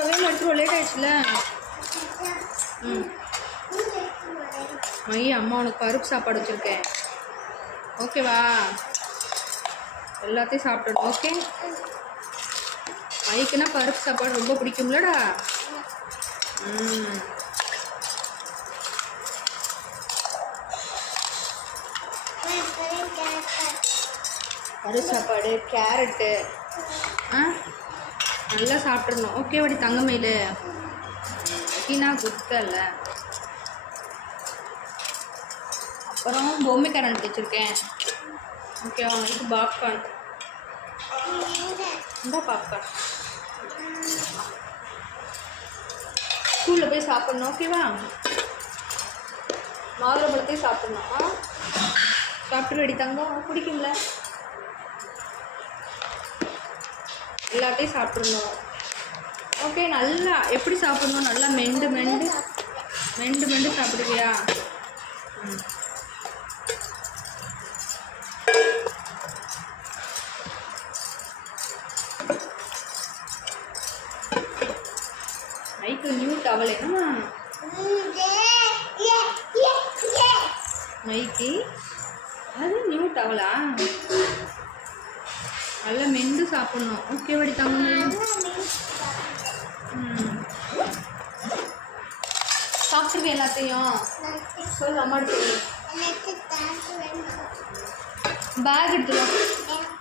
எடுத்துருவோம் லேட் ஆயிடுச்சுல. ம் ஐயா அம்மா உனக்கு பருப்பு சாப்பாடு வச்சுருக்கேன், ஓகேவா? எல்லாத்தையும் சாப்பிடணும், ஓகே? மைக்குன்னா பருப்பு சாப்பாடு ரொம்ப பிடிக்கும்லடா. பருப்பு சாப்பாடு, கேரட்டு நல்லா சாப்பிட்றணும், ஓகேவாடி தங்கமயிலு? டீனா குத்தல. அப்புறம் பொம்மை கரண்ட் வச்சுருக்கேன், ஓகேவா? இது பாப்கார்ன், இந்த பாப்கார்ன் ஸ்கூலில் போய் சாப்பிட்ணும், ஓகேவா? மாதுளம்பழத்தையும் சாப்பிட்ணும். சாப்பிட்டு ரெடி தங்கம், பிடிக்கும்ல? எல்லாத்தையும் சாப்பிட்ணும், ஓகே? நல்லா எப்படி சாப்பிட்ணும்? நல்லா மெண்டு மெண்டு மெண்டு மெண்டு சாப்பிடுவியா? மைக்கு நியூ டவல் என்னம்மா? மைக்கு அது நியூ டவலா? நல்லா மெண்டு சாப்பிட்ணும், ஓகேவாடி தங்கம்? சாப்பிட்ருக்கேன் எல்லாத்தையும். சொல்லு அம்மா, பேக் எடுத்துக்கலாம்.